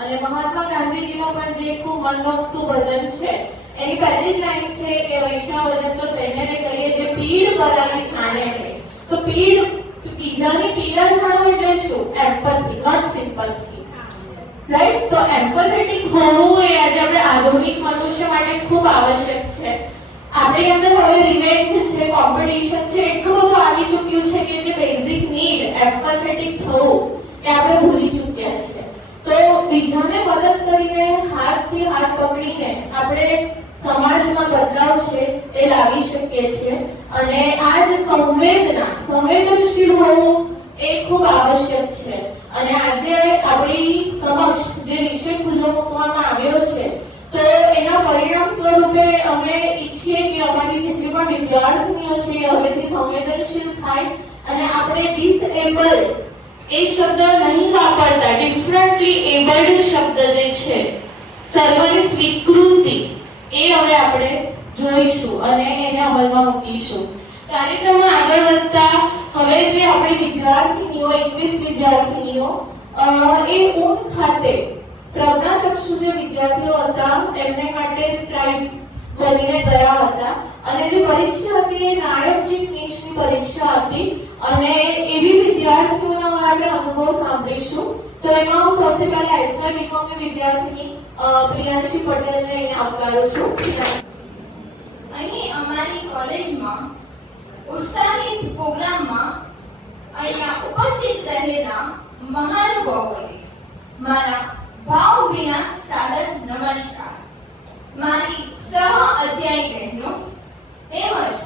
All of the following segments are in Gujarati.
અને મહાત્મા ગાંધીજીનું પણ જે ખૂબ મનગમતું ભજન છે એની પહેલી જ લાઈન છે કે વૈષ્ણવ ભજન તો તેને કહીએ જે પીડ પરાની છાણે છે. તો બીજાની પીડા જાણવું એટલે શું? એમ્પથી, નોટ સિમ્પથી, રાઈટ? તો એમ્પથેટિક હોવું એ આજે આપણે આધુનિક મનુષ્ય માટે ખૂબ આવશ્યક છે. આપણી અંદર હવે રિવેન્જ છે, કોમ્પિટિશન છે, એટલું બધું આવી ચૂક્યું છે કે જે બેઝિક નીડ એમ્પથેટિક થવું એ આપણે ભૂલી ચૂક્યા છે. તો બીજાને મદદ કરીને હાથથી હાથ પકડીને આપણે સમાજમાં બદલાવ છે એ લાવી શકીએ છીએ. અને આ જે સંવેદનશીલ હોવું એ ખૂબ આવશ્યક છે. અને આજે આપણી સમક્ષ જે વિષય ખુલ્લો મૂકવામાં આવ્યો છે તો એના પરિણામ સ્વરૂપે અમે ઈચ્છીએ કે અમારી જેટલી પણ વિદ્યાર્થીઓ છે એ હવેથી સંવેદનશીલ થાય અને આપણે ડિસએબલ એ શબ્દ નહીં વાપરતા, ડિફરન્ટલી એબલ્ડ શબ્દ જે છે, સર્વની સ્વીકૃતિ, એ હવે આપણે જોઈશું અને એને અમલમાં મૂકીશું. કાર્યક્રમમાં આગળ વધતા હવે જે આપણી વિદ્યાર્થીનીઓ 21 વિદ્યાર્થીનીઓ એ ઊન ખાતે પ્રજ્ઞાચક્ષુ જે વિદ્યાર્થીઓ હતા એમને માટે સ્ક્રાઇબ્સ બનીને ગયા હતા. અને જે પરીક્ષા હતી એ નાયકજી નીટની પરીક્ષા હતી અને એવી વિદ્યાર્થીઓનો આપણે અનુભવ સાંભળીશું. તો એમાં હું સૌથી પહેલા એસવાય બીકોમની વિદ્યાર્થીની પ્રિયાંશી પટેલને આવકારું છું. અહીં અમારી કોલેજમાં ઉત્સાહિત પ્રોગ્રામમાં અહીંયા ઉપસ્થિત રહેલા મહાનુભાવોને મારા ભાવભીના સાદર નમસ્કાર. મારી સહ અધ્યાયી બહેનો તેમજ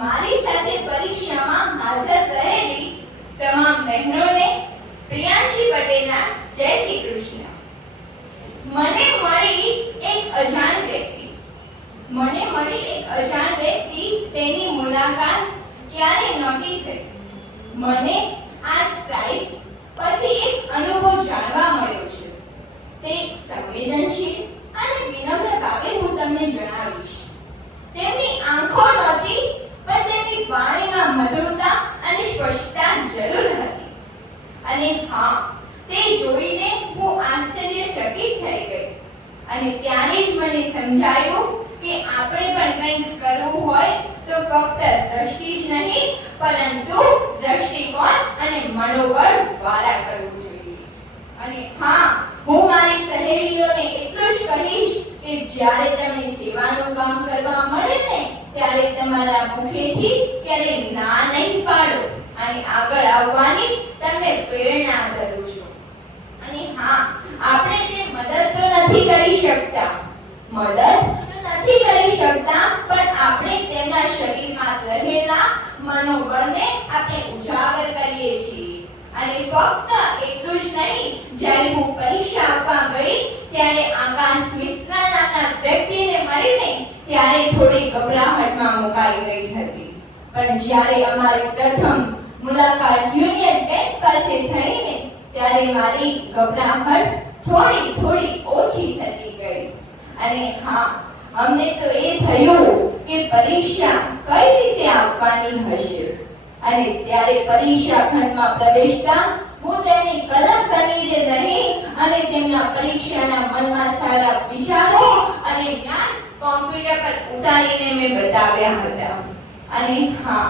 મારી સાથે પરીક્ષામાં હાજર રહેલી તમામ બહેનોને પ્રિયાંશી પટેલના જય શ્રી કૃષ્ણ. મને મળી એક અજાણ વ્યક્તિ તેની મુલાકાત ક્યારે નહોતી થઈ. મને આ સ્ક્રાઇબ પરથી એક અનુભવ જાણવા મળ્યો છે. તે સંવેદનશીલ અને વિનમ્ર ભાવે હું તમને જણાવીશ. તેમની આંખો નહોતી પણ તેમની વાણીમાં મધુરતા અને સ્પષ્ટતા જરૂર હતી. અને હા, તે જોઈને હું આશ્ચર્યચકિત થઈ ગઈ અને ત્યારે જ મને સમજાયું કે આપણે પણ કંઈક કરવું હોય તો ફક્ત દ્રષ્ટિ જ નહીં પરંતુ દ્રષ્ટિકોણ અને મનોબળ દ્વારા કરવું જોઈએ. અને હા, હું મારી સહેલીઓને એટલું જ કહીશ કે જ્યારે તમે સેવાનું કામ કરવા મળે ને ત્યારે તમારા મુખેથી ક્યારે ના નહીં પાડો અને આગળ આવવાની તમે પ્રેરણા કરું છો. અને હા, આપણે તે મદદ તો નથી કરી શકતા પણ આપણે તેમના શરીરમાં રહેલા મનોબળને આપણે ઉજાગર કરીએ છીએ. અને ફક્ત એટલું જ નહીં, જ્યારે હું પરીક્ષા આપવા ગઈ ત્યારે આકાશ મિશ્રા નામના વ્યક્તિને મળીને ત્યારે થોડી ગભરાહટમાં મુકાઈ ગઈ હતી. પણ જ્યારે અમારી પ્રથમ મુલાકાત યુનિયન બેંક પાસે થઈને ત્યારે મારી ગભરાહટ થોડી ઓછી થતી ગઈ. અને હા, અમને તો એ થયું કે પરીક્ષા કઈ રીતે આપવાની હશે. અને ત્યારે પરીક્ષા ખંડમાં પ્રવેશતા હું તેમની કલમ બનીને રહી અને તેમના પરીક્ષાના મનમાં સારા વિચારો અને જ્ઞાન કોમ્પ્યુટર પર ઉતારીને મેં બતાવ્યા હતા. અને હા,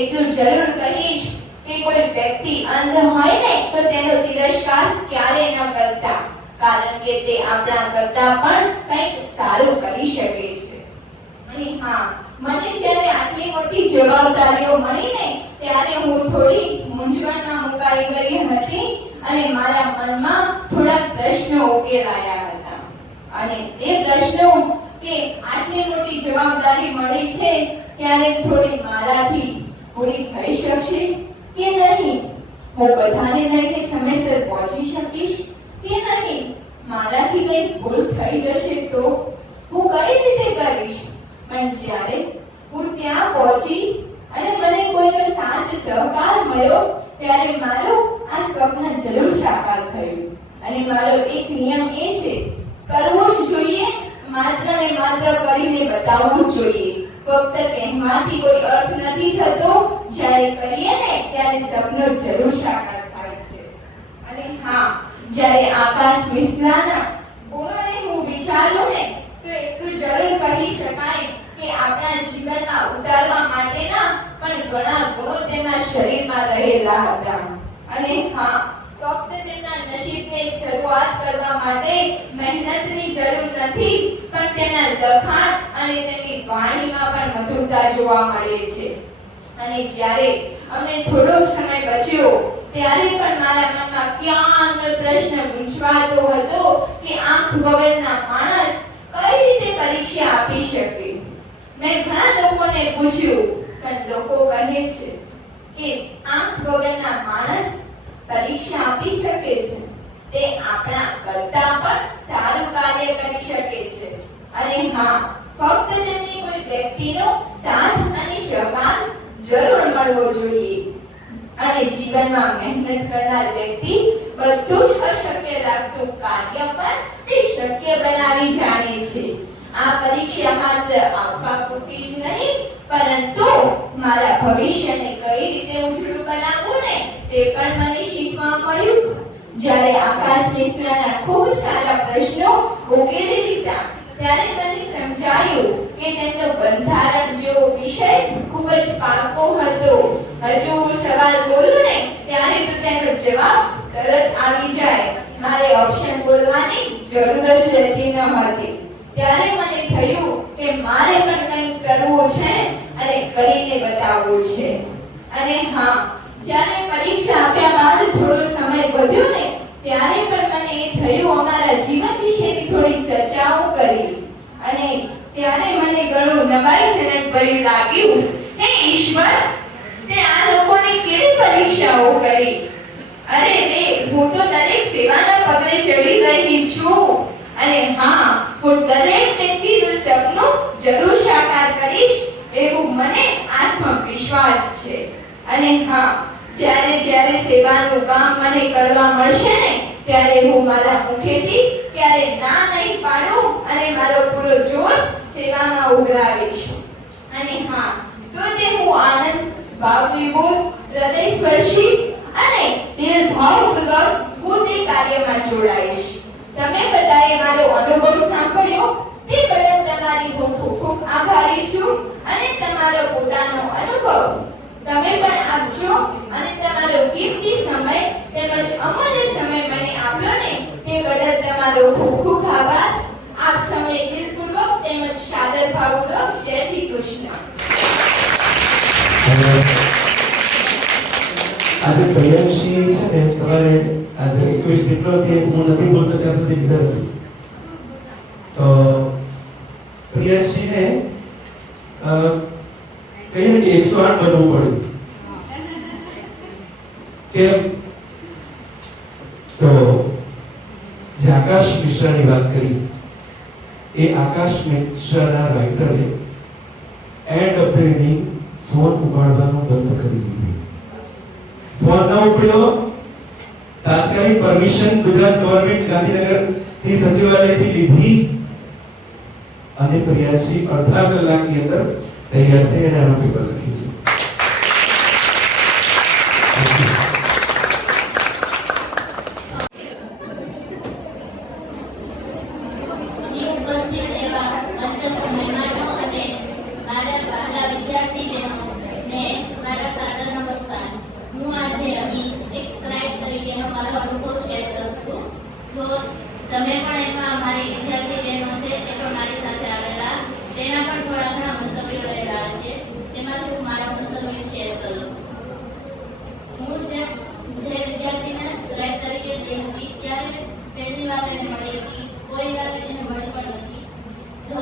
એટલું જરૂર કહીશ કે કોઈ વ્યક્તિ અંધ હોય ને તો તેનો તિરસ્કાર ક્યારે ન કરતા, કારણ કે તે આપણા કરતા પણ કંઈક સારું કરી શકે છે. અને હા, મને જ્યારે આટલી મોટી જવાબદારીઓ મળી ને ત્યારે હું થોડી મૂંઝવણમાં મુકાઈ ગઈ હતી અને મારા મનમાં થોડા પ્રશ્નો ઉકેલાયા હતા. અને તે પ્રશ્નો કે આટલી મોટી જવાબદારી મળી છે ત્યારે થોડી મારાથી પૂરી થઈ શકશે કે નહીં? હું બધાને લઈને સમયસર પહોંચી શકીશ કે નહીં? મારાથી કંઈ ભૂલ થઈ જશે તો હું કઈ રીતે કરીશ? પણ જ્યારે હું ત્યાં પહોંચી અને મને કોઈનો સાથ સહકાર મળ્યો ત્યારે મારું આ સ્વપ્ન જરૂર સાકાર થયું. અને મારો એક નિયમ એ છે, કરવું જ જોઈએ, માત્ર ને માત્ર કરીને બતાવવું જ જોઈએ. ફક્ત કહેવાથી કોઈ અર્થ નથી થતો, જ્યારે કરીએ ને ત્યારે સપનો જરૂર સાકાર થાય છે. અને હા, જ્યારે આકાશ વિશ્વના ગુણોને હું વિચારું ને તો એટલું જરૂર કહી શકાય કે આપણા જીવનમાં ઉતારવા માટેના પણ ઘણા ગુણો તેમના શરીરમાં રહેલા હતા. અને હા, ફક્ત તેમના નસીબને શરૂઆત કરવા માટે મહેનતની જરૂર નથી, પણ તેમના લખાણ અને તેમની વાણીમાં પણ મધુરતા જોવા મળે છે. અને જ્યારે અમને થોડો સમય બચ્યો ત્યારે પણ મારા મનમાં ક્યાંનો પ્રશ્ન પૂછવાતો હતો કે આંખ વગરના માણસ કઈ રીતે પરીક્ષા આપી શકે. મેં ઘણા લોકોને પૂછ્યું, પણ લોકો કહે છે કે આંખ વગરના માણસ પરીક્ષા આપી શકે છે, તે આપણા કરતા પણ સારું કાર્ય કરી શકે છે. અને હા, ફક્ત તેમની કોઈ વ્યક્તિનો સાથ અને સહકાર જરૂર મળવો જોઈએ. અને જીવનમાં મહેનત કરનાર વ્યક્તિ બધું જ અશક્ય લાગતું કાર્ય પણ તે શક્ય બનાવી જાણે છે. આ પરીક્ષા માત્ર આપવા પૂરતી જ નહીં, પરંતુ મારા ભવિષ્યને કઈ રીતે ઉજળું બનાવવું ને તે પણ મને શીખવા મળ્યું. જ્યારે આકાશ મિશ્રાના ખૂબ સારા પ્રશ્નો ઉકેલી દીધા ત્યારે મને સમજાયું કે તેમનો બંધારણ જેવો વિષય ખૂબ જ પાકો હતો. હજુ સવાલ બોલું ને ત્યારે તો તેનો જવાબ તરત આવી જાય. મારે ઓપ્શન બોલવાની જરૂર જ રહેતી ન હતી. ત્યારે મને થયું કે મારે પણ કંઈક કરવું છે અને કરીને બતાવવું છે. અને હા, જ્યારે પરીક્ષા આપ્યા બાદ થોડો સમય વધ્યો ને ત્યારે પણ મને એ થયું અમારા જીવન વિશેની થોડી ચર્ચાઓ કરી. અને ત્યારે મને ઘણું નવાઈજનક ભર્યું લાગ્યું, હે ઈશ્વર, તે આ લોકોને કેવી પરીક્ષાઓ કરી? અરે રે, હું તો દરેક સેવાના પગલે ચડી રહી છું. અને હા, હું દરેક વ્યક્તિનું સપનું જરૂર સાકાર કરીશ એવું મને આત્મવિશ્વાસ છે. અને હા, જ્યારે સેવાનું કામ મને કરવા મળશે ને ત્યારે હું મારા મુખેથી ક્યારે ના નહીં પાડું અને મારો પૂરો જોશ સેવામાં ઉઘરાવીશ. અને હા, તો તે હું આનંદ, ભાવવિભોર, હૃદયસ્પર્શી અને દિલભાવપૂર્વક હું તે કાર્યમાં જોડાઈશ. તમે બધાએ મારો અનુભવ સાંભળ્યો તે બદલ તમારી હું ખૂબ આભારી છું. અને તમારો પોતાનો અનુભવ તમે પણ આપજો અને તમારો કિંમતી સમય તેમજ અમૂલ્ય સમય મને આપ્યો ને તે બદલ તમારો ખૂબ આભાર. આપ સૌને દિલપૂર્વક તેમજ સાદર ભાવપૂર્વક જય શ્રી કૃષ્ણ. આજે પ્રિયાંશી છે ને, તમારે આજે 21 મિત્રોથી હું નથી બોલતો ત્યાં સુધી વિદર હતી. તો પ્રિયાંશીને કહીએ કે 108 બનવું પડ્યું. કેમ? તો જે આકાશ મિશ્રાની વાત કરી, એ આકાશ મિશ્રાના રાઇટરે end of the inning phone ઉપાડવાનું બંધ કરી દીધું. ફોન ન ઉપડ્યો, તાત્કાલિક પરમિશન ગુજરાત ગવર્નમેન્ટ ગાંધીનગર થી સચિવાલયથી લીધી અને પ્રિયાંશી અડધા કલાકની અંદર તૈયાર થઈ અને આનું પેપર લખ્યું છે. તમે પણ એમાં અમારી વિદ્યાર્થી બહેનો છે એ પણ મારી સાથે આવેલા, તેના પણ થોડા ઘણા મંતવ્યો રહેલા છે, તેમાંથી હું મારા મંતવ્ય શેર કરું છું. હું જે વિદ્યાર્થીને રાઇટ તરીકે જઈ હતી ત્યારે પહેલી વાર એને મળી હતી, કોઈ વાર એને મળી પણ નથી. જો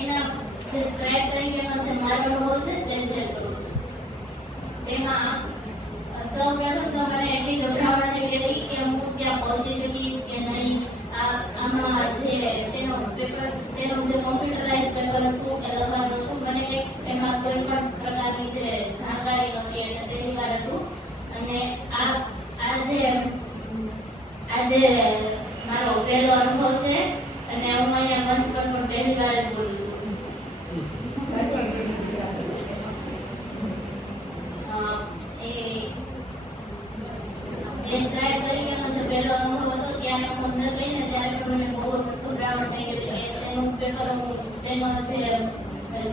એના જે સ્ક્રાઇબ તરીકેનો જે મારો અનુભવ છે તે શેર કરું છું. તેમાં સૌપ્રથમ તો મને એટલી ગભરામણ થઈ ગઈ કે હું ત્યાં પહોંચી શકીશ કે નહીં. આમાં જે તેનો જે કોમ્પ્યુટરાઇઝ પેપર હતું એ લખવાનું હતું, મને કંઈક એમાં કોઈ પણ પ્રકારની જે જાણકારી નહોતી અને પહેલી વાર હતું. અને આ જે મેં કીધું કે તેનું પેપર હું તેનો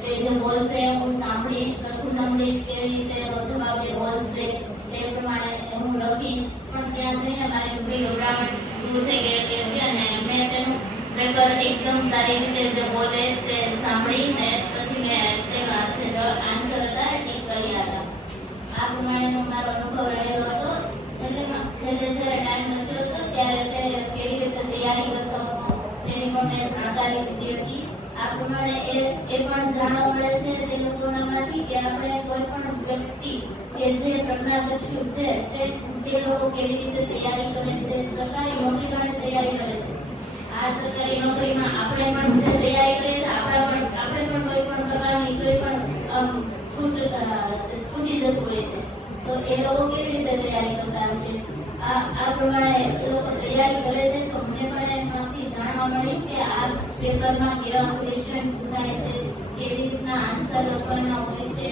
તે જે બોલશે હું સાંભળીશ, સરખું સાંભળીશ, કેવી રીતે અથવા જે બોલશે તે પ્રમાણે હું લખીશ. પણ ત્યાં જઈને મારી થોડી ગભરામણ દૂર થઈ ગઈ હતી અને મેં તેનું પેપર એકદમ સારી રીતે જે બોલે તે સાંભળીને પછી મેં તેના જે આન્સર હતા એ ટીક કર્યા હતા. આ પ્રમાણેનો મારો અનુભવ રહેલો હતો. છેલ્લે જ્યારે ટાઈમ બચ્યો હતો ત્યારે તે કેવી રીતે તૈયારી કરતો હતો તેની પણ મેં જાણકારી લીધી હતી. આ પ્રમાણે એ પણ જાણવા મળે છે તે લોકોનામાંથી કે આપણે કોઈ પણ વ્યક્તિ કે જે પ્રજ્ઞાચક્ષુ છે તે લોકો કેવી રીતે તૈયારી કરે છે, સરકારી નોકરી માટે તૈયારી કરે છે. આ સરકારી નોકરીમાં આપણે પણ જે તૈયારી કરીએ છીએ આપણે પણ કોઈ પણ પ્રકારની કોઈ પણ છૂટી જતું હોય છે. તો એ લોકો કેવી રીતે તૈયારી કરતા હશે? આ પ્રમાણે એ લોકો તૈયારી કરે છે. તો મને પણ એમાંથી જાણવા મળ્યું કે આ પેપરમાં કેવા ક્વેશ્ચન પૂછાય છે, કેવી રીતના આન્સર લખવાના હોય છે.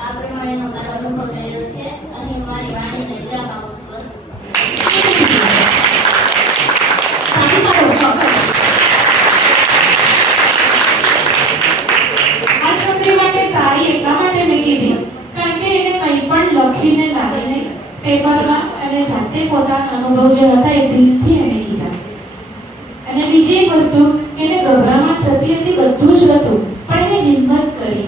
આ પ્રમાણેનો મારો અનુભવ રહેલો છે. અહીં મારી વાણીને વિરામ આપું છું. આ છોકરી માટે તાળી એટલા માટે મેં કીધી કારણ કે એને કંઈ પણ લખીને લાવી નહીં પેપરમાં અને જાતે પોતાના અનુભવ જે હતા એ દિલથી એને કીધા. અને બીજી એક વસ્તુ, એને ગભરામણ થતી હતી, બધું જ હતું, પણ એને હિંમત કરી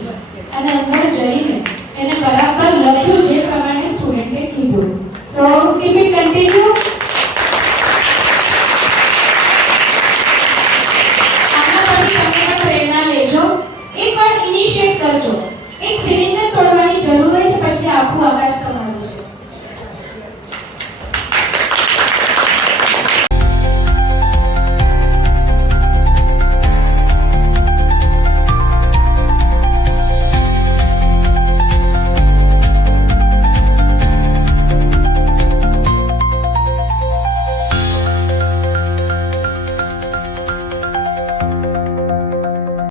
અને અંદર જઈને એને બરાબર લખ્યું જે પ્રમાણે સ્ટુડન્ટે કીધું.